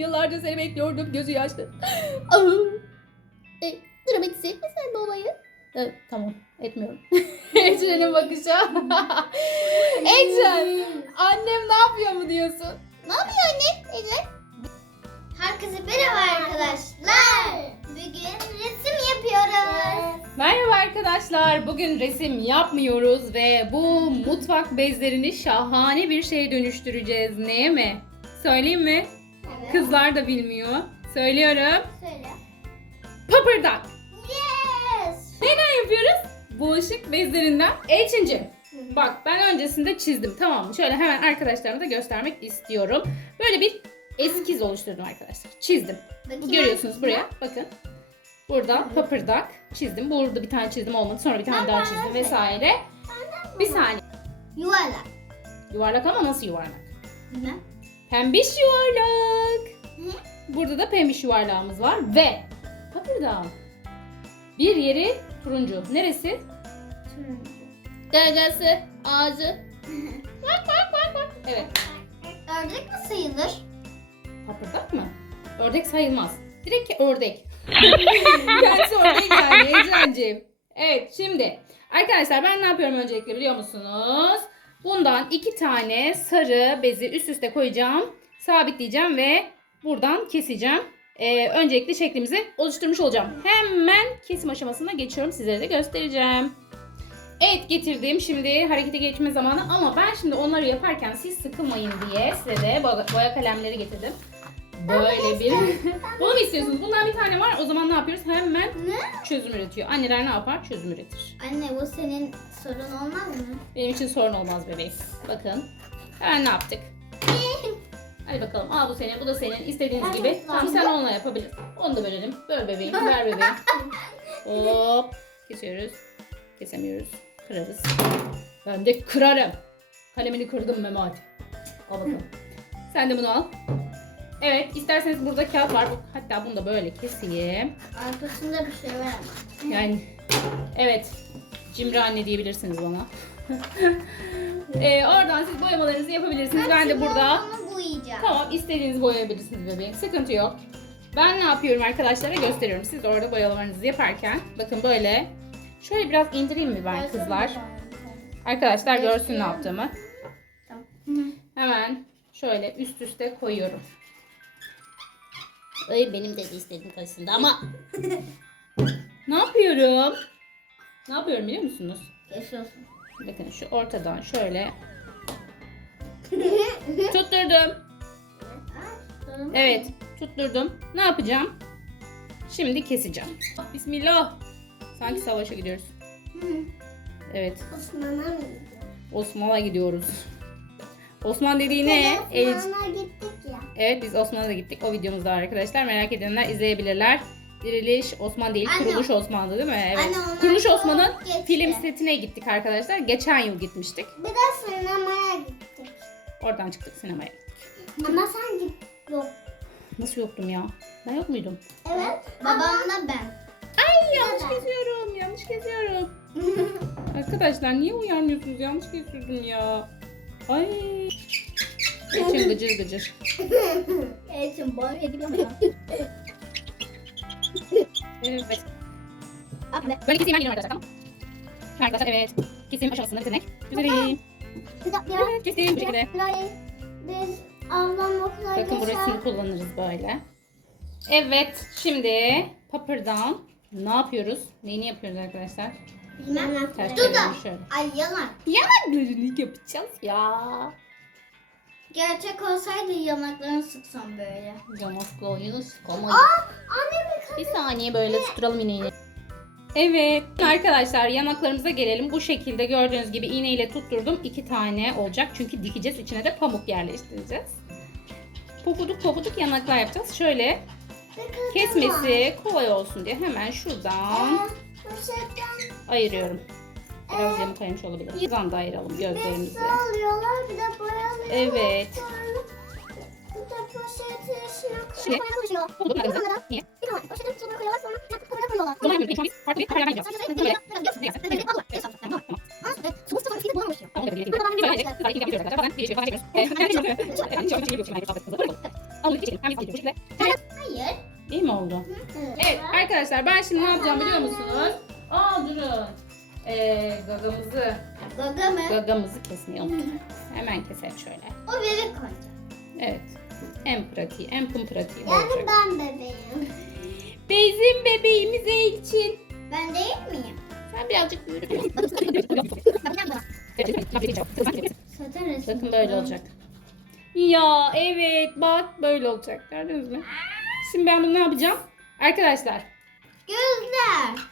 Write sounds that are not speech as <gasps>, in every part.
Yıllarca seni bekliyordum gözü yaşlı. <gasps> Ah. e, dramatize etme sen babayı. Evet, tamam etmiyorum. <laughs> Ecren'in bakışı. <laughs> Ecren annem ne yapıyor mu diyorsun? Ne yapıyor anne Ecren? Herkese merhaba arkadaşlar. Bugün resim yapıyoruz. Merhaba arkadaşlar. Bugün resim yapmıyoruz ve bu mutfak bezlerini şahane bir şeye dönüştüreceğiz. Neye mi? Söyleyeyim mi? Kızlar da bilmiyor. Söylüyorum. Söyle. Papırdak. Yes. Neden yapıyoruz? Bulaşık bezlerinden. Elçincim. Bak ben öncesinde çizdim tamam mı? Şöyle hemen arkadaşlarıma da göstermek istiyorum. Böyle bir eskiz oluşturdum arkadaşlar. Çizdim. Bakayım Görüyorsunuz buraya bakın. Burada papırdak çizdim. Burada bir tane çizdim olmadı. Sonra bir tane daha çizdim vesaire. Bir saniye. Yuvarlak. Yuvarlak ama nasıl yuvarlak? Ne? Pembiş yuvarlak. Burada da pembiş yuvarlağımız var ve papırdağın bir yeri turuncu. Neresi? Gagası, ağzı. Bak bak bak bak. Evet. Ördek mi sayılır? Papırdak mı? Ördek sayılmaz. Direkt ördek. <laughs> Kendisi ördek yani Ecenciğim. Evet şimdi arkadaşlar ben ne yapıyorum öncelikle biliyor musunuz? Bundan iki tane sarı bezi üst üste koyacağım. Sabitleyeceğim ve buradan keseceğim. Ee, öncelikle şeklimizi oluşturmuş olacağım. Hemen kesim aşamasına geçiyorum. Sizlere de göstereceğim. Evet getirdim. Şimdi harekete geçme zamanı ama ben şimdi onları yaparken siz sıkılmayın diye size de boya kalemleri getirdim. Böyle bir... <laughs> Bunu mu istiyorsunuz? Bundan bir tane var. O zaman ne yapıyoruz? Hemen Ne? çözüm üretiyor. Anneler ne yapar? Çözüm üretir. Anne bu senin sorun olmaz mı? Benim için sorun olmaz bebeğim. Bakın. Hemen ne yaptık? <laughs> Hadi bakalım. Al bu senin, bu da senin. İstediğiniz Ben gibi. Tamam sen onunla yapabilirsin. Onu da bölelim. Böl bebeğim, <laughs> ver bebeğim. Hop. Kesiyoruz. Kesemiyoruz. Kırarız. Ben de kırarım. Kalemini kırdım Memati. Al bakalım. Sen de bunu al. Evet, isterseniz burada kağıt var. Hatta bunu da böyle keseyim. Arkasında bir şey var. Yani evet. Cimri anne diyebilirsiniz bana. <laughs> Ee, oradan siz boyamalarınızı yapabilirsiniz. Ben de şimdi burada boyayacağım. tamam istediğinizi boyayabilirsiniz bebeğim. Sıkıntı yok. Ben ne yapıyorum arkadaşlara gösteriyorum. Siz de orada boyamalarınızı yaparken bakın böyle şöyle biraz indireyim mi ben kızlar? Arkadaşlar görsün ne yaptığımı. Hemen şöyle üst üste koyuyorum. Ay benim de istediğim karşısında ama <laughs> ne yapıyorum? Ne yapıyorum biliyor musunuz? Yaşıyorsun. Bakın şu ortadan şöyle <laughs> tutturdum. Evet tutturdum. Ne yapacağım? Şimdi keseceğim. Bismillah. Sanki savaşa gidiyoruz. Evet Osman'a mı? Osman'a gidiyoruz. Osman dediği ne? Osman'a gittik. Evet biz Osman'a da gittik. O videomuzda arkadaşlar. Merak edenler izleyebilirler. Diriliş Osman değil, Anne- Kuruluş Osman'dı değil mi? Evet. Anne, Kuruluş Osman'ın geçti. film setine gittik arkadaşlar. Geçen yıl gitmiştik. Bir de sinemaya gittik. Oradan çıktık sinemaya. Ama sen git. Yok. Nasıl yoktum ya? Ben yok muydum? Evet. Babamla ben. Ay yanlış geziyorum. Yanlış geziyorum. <laughs> Arkadaşlar niye uyarmıyorsunuz? Yanlış geziyordum ya. Ay. Geçin gıcır gıcır. Elçin boya gidiyor mu? Evet. Böyle keseyim ben arkadaşlar tamam. Arkadaşlar evet. Kesim aşamasında bitirmek. Üzereyim. Evet kestim bu şekilde. Biz ablam okula Bakın burasını kullanırız böyle. Evet şimdi papırdan ne yapıyoruz? Neyini yapıyoruz arkadaşlar? Bilmem. Ters Dur da. Ay yalan. Yanaklarını yapacağız ya. Gerçek olsaydı yanaklarını sıksam böyle. Yamaklarını sıkamayız. Anne Bir saniye böyle tutturalım iğneyi. Evet arkadaşlar yanaklarımıza gelelim. Bu şekilde gördüğünüz gibi iğneyle tutturdum. iki tane olacak. Çünkü dikeceğiz. içine de pamuk yerleştireceğiz. Pofuduk pofuduk yanaklar yapacağız. Şöyle bir kesmesi kolay olsun diye hemen şuradan ayırıyorum. Biraz yamuk kaymış olabilir. Buradan da ayıralım gözlerimizi. alıyorlar bir de boyalıyorlar. Evet. Bir de poşeti içine Şimdi- koyuyorlar. De poşetin içine koyuyorlar sonra kapıda koyuyorlar. Bunu yapmıyoruz. Şu an biz farklı bir karar vermeyeceğiz. Böyle. Hayır. İyi mi oldu? Evet arkadaşlar ben şimdi ne yapacağım biliyor musunuz? Aa durun. Ee, gagamızı, Gaga mı? gagamızı kesmeyi unuttuk. Hemen keselim şöyle. O bebek koyacak. Evet. En pratiği, en pım pratiği Yani olacak. ben bebeğim. Bizim bebeğimiz için. Ben değil miyim? Sen birazcık büyür. Zaten resim. Bakın böyle olacak. Ya evet bak böyle olacak. Gördünüz mü? Şimdi ben bunu ne yapacağım? Arkadaşlar. Gözler.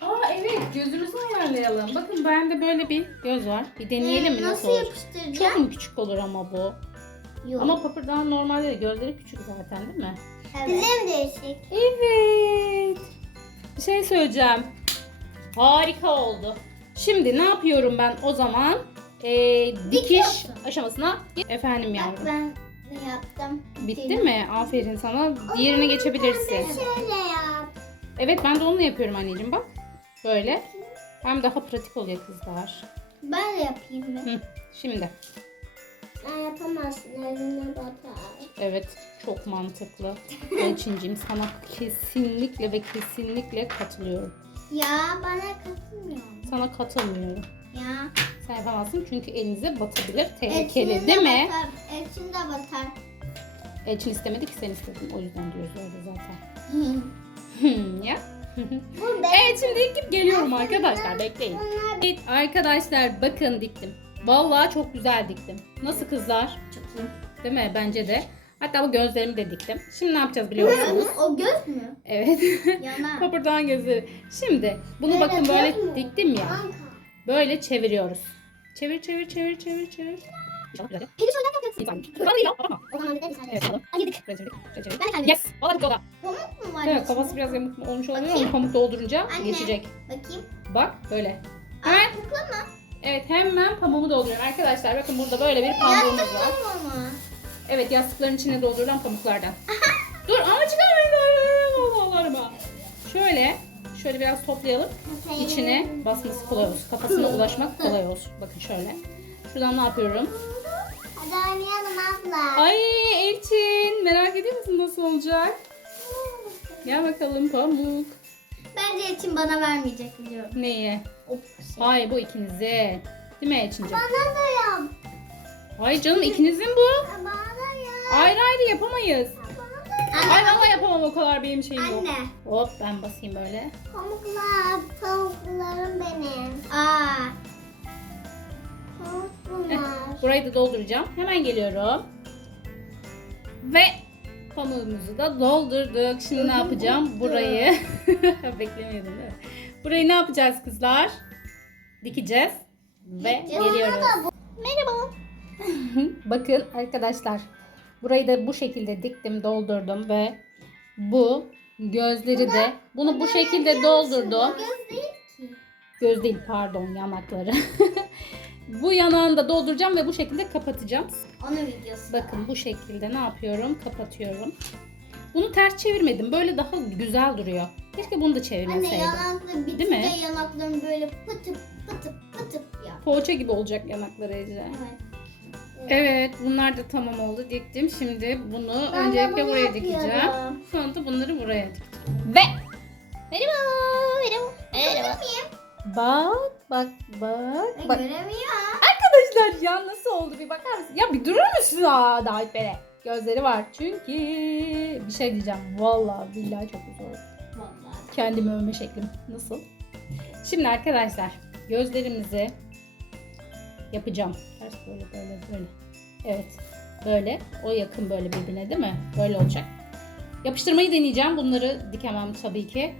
Aa evet gözümüzü ayarlayalım. Bakın bende böyle bir göz var. Bir deneyelim mi Ee, nasıl, Nasıl olur? yapıştıracağım? Çok mu küçük olur ama bu? Yok. Ama papırdan normalde de gözleri küçük zaten değil mi? evet. Bizim değişik. Evet. Bir şey söyleyeceğim. Harika oldu. Şimdi ne yapıyorum ben o zaman? Ee, dikiş Dikiyorsun. aşamasına. Efendim Bak yavrum. ben ne yaptım? Bitti mi? Aferin sana. Diğerine geçebilirsin. Şöyle yap. Evet ben de onunla yapıyorum anneciğim bak. Böyle. Hem daha pratik oluyor kızlar. Ben de yapayım mı? Hı, şimdi. Ben yapamazsın eline batar. Evet çok mantıklı. Elçinciğim sana kesinlikle ve kesinlikle katılıyorum. Ya bana katılmıyor. Sana katılmıyorum. Ya. Sen yapamazsın çünkü elinize batabilir. Tehlikeli Elçin de değil mi? Batar. Elçin de batar. Elçin istemedi ki sen istedin. O yüzden diyoruz öyle zaten. <laughs> Hı. Ya. Evet şimdi dikip geliyorum arkadaşlar. Bekleyin. Evet arkadaşlar bakın diktim. Vallahi çok güzel diktim. Nasıl kızlar? çok iyi. Değil mi? Bence de. Hatta bu gözlerimi de diktim. Şimdi ne yapacağız biliyor musunuz? o göz mü? Evet. Yanar. <laughs> Papırdan gözleri. Şimdi bunu Evet, bakın böyle diktim ya. Böyle çeviriyoruz. Çevir çevir çevir çevir çevir. Peki şöyle yapacaksın. O zaman de bir tane. Evet. Çevir, çevir, çevir, çevir. Ben de kendim. Yes. Valla bu kadar. Pamuk mu var? Evet içinde? kafası biraz yamuk olmuş olabilir ama Bakayım. pamuk doldurunca Anne. geçecek. Bakayım. Bak böyle. Aa, kukla mı? evet hemen pamuğu dolduruyorum. Arkadaşlar bakın burada böyle bir pamuğumuz var. Yastık mı? Evet yastıkların içine doldurulan pamuklardan. Dur ama çıkarmayın. Şöyle. Şöyle biraz toplayalım. İçine basması kolay olsun. Kafasına ulaşmak kolay olsun. Bakın şöyle. Şuradan ne yapıyorum? Ay Elçin merak ediyor musun nasıl olacak? Gel bakalım pamuk. Bence için bana vermeyecek biliyorum. Neye? O şey. Hayır bu ikinize. Değil mi Elçin'cim? Bana da yap. Hayır canım ikinizin bu. Bana da yap. Ayrı ayrı yapamayız. Anne. Ay valla yapamam o kadar benim şeyim yok. Anne. Hop ben basayım böyle. Pamuklar, pamuklarım benim. Aa. Pamuk bunlar. Burayı da dolduracağım. Hemen geliyorum. Ve pamuğumuzu da doldurduk. Şimdi ne yapacağım? Burayı <laughs> beklemiyordum değil mi? Burayı ne yapacağız kızlar? Dikeceğiz. Ve geliyoruz. Merhaba. <laughs> Bakın arkadaşlar. Burayı da bu şekilde diktim, doldurdum ve bu gözleri de bunu bu şekilde doldurdum. Göz değil ki. Göz değil pardon yanakları. <laughs> bu yanağını da dolduracağım ve bu şekilde kapatacağım. Onun videosu. Bakın bu şekilde ne yapıyorum? Kapatıyorum. Bunu ters çevirmedim. Böyle daha güzel duruyor. Keşke bunu da Anne çevirmeseydim. yanaklı bitince Değil mi? yanaklarım böyle pıtıp pıtıp pıtıp ya. Poğaça gibi olacak yanakları Ece. Evet. Evet bunlar da tamam oldu. Diktim. Şimdi bunu Ben de öncelikle bunu buraya dikeceğim. yapıyorum. Sonra da bunları buraya dikeceğim. Ve Merhaba. Merhaba. Merhaba. Bak bak bak. Ben bak. göremiyorum. Arkadaşlar ya nasıl oldu bir bakar mısın? Ya bir durur musun aa daha Alper'e? Gözleri var çünkü bir şey diyeceğim. Vallahi billahi çok güzel oldu. Vallahi. Kendimi övme şeklim. Nasıl? Şimdi arkadaşlar gözlerimizi yapacağım. Ters böyle böyle böyle. Evet. Böyle. O yakın böyle birbirine değil mi? Böyle olacak. Yapıştırmayı deneyeceğim. Bunları dikemem tabii ki.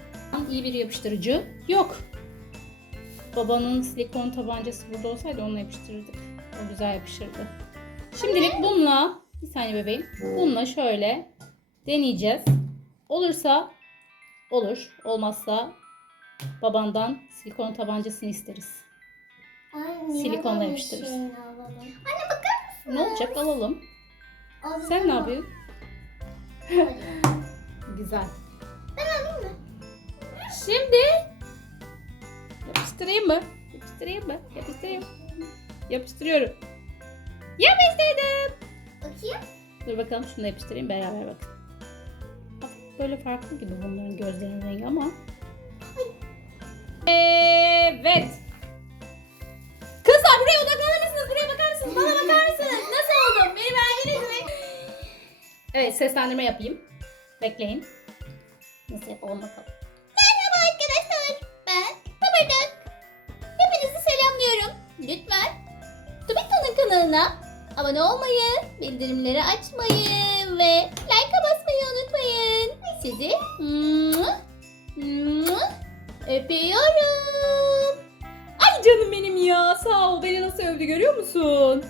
İyi bir yapıştırıcı yok. Babanın silikon tabancası burada olsaydı onunla yapıştırırdık. O güzel yapışırdı. Şimdilik bununla bir saniye bebeğim. Bununla şöyle deneyeceğiz. Olursa olur. Olmazsa babandan silikon tabancasını isteriz. Ay, Silikonla yapıştırırız. böyle şeyini alalım? Anne bakar mısın? Ne olacak alalım. Alalım Sen ne mı? yapıyorsun? Güzel. Ben alayım mı? Şimdi yapıştırayım mı? Yapıştırayım mı? Yapıştırayım. Yapıştırıyorum. Yapıştırdım. Bakayım. Dur bakalım şunu da yapıştırayım beraber bak. Bak, Böyle farklı gibi bunların gözlerinin rengi ama. Evet. Kızlar buraya odaklanır mısınız? Buraya bakar mısınız? Bana bakar mısınız? Nasıl oldum? Beni beğendiniz mi? Evet seslendirme yapayım. Bekleyin. Nasıl yapalım bakalım. Lütfen Tubito'nun kanalına abone olmayı, bildirimleri açmayı ve like'a basmayı unutmayın. Sizi öpüyorum. Ay canım benim ya. Sağ ol. Beni nasıl övdü görüyor musun?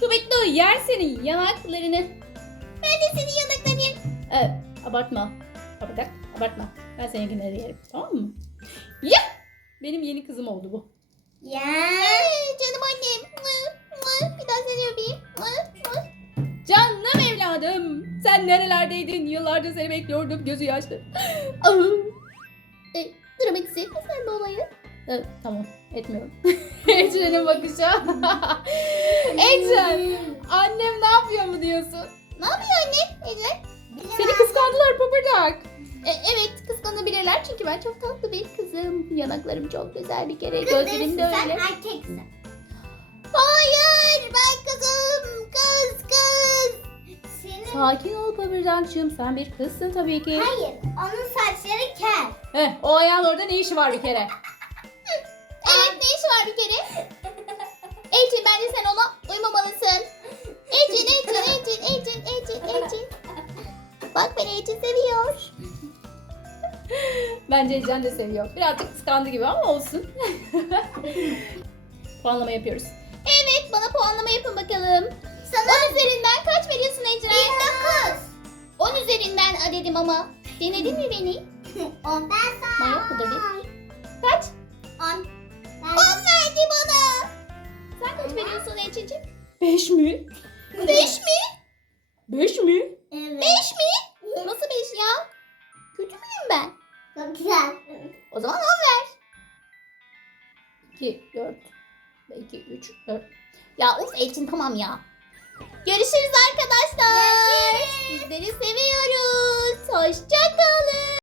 Tubetto yer senin yanaklarını. Ben de senin yanaklarını Evet, abartma. Abartak, abartma. Ben senin günleri yerim. Tamam mı? Ya! Benim yeni kızım oldu bu. Ya canım annem. Bir daha seni öpeyim. Canım evladım. Sen nerelerdeydin? Yıllarca seni bekliyordum. Gözü yaşlı. <gasps> Ah! E, dramatize etmesen de olayı. Evet, tamam. Etmiyorum. <laughs> Ecren'in bakışı. <laughs> Ecren, annem ne yapıyor mu diyorsun? Ne yapıyor anne? Ece? Seni kıskandılar papadak. E, evet kıskanabilirler çünkü ben çok tatlı bir kızım. Yanaklarım çok güzel bir kere. Gözlerim de öyle. erkeksin. Hayır ben kızım. Kız kız. Senin... Sakin ol papadakçığım. Sen bir kızsın tabii ki. Hayır, onun saçları kel. Heh, o ayağın orada ne işi var bir kere? <laughs> Evet ne işi var bir kere? Ecin bence sen ona uymamalısın. Ecin Ecin Ecin Ecin Ecin Ecin. Bak beni Ecin seviyor. <laughs> Bence Ecren de seviyor. Birazcık kıskandı gibi ama olsun. <laughs> Puanlama yapıyoruz. Evet bana puanlama yapın bakalım. Sana 10 üzerinden kaç veriyorsun Ecren? 9. 10 üzerinden dedim ama. Denedin mi beni? <laughs> Ondan sonra. Manyak mıdır ne? Kaç? 10. 10 verdi bana. Sen kaç veriyorsun Ece'cim? Beş mi? 5 mi? Beş mi? Evet. 5 mi? O zaman 10 ver. 2, 4, 2, 3, 4. Ya of Elçin tamam ya. Görüşürüz arkadaşlar. Sizleri seviyoruz. Hoşçakalın.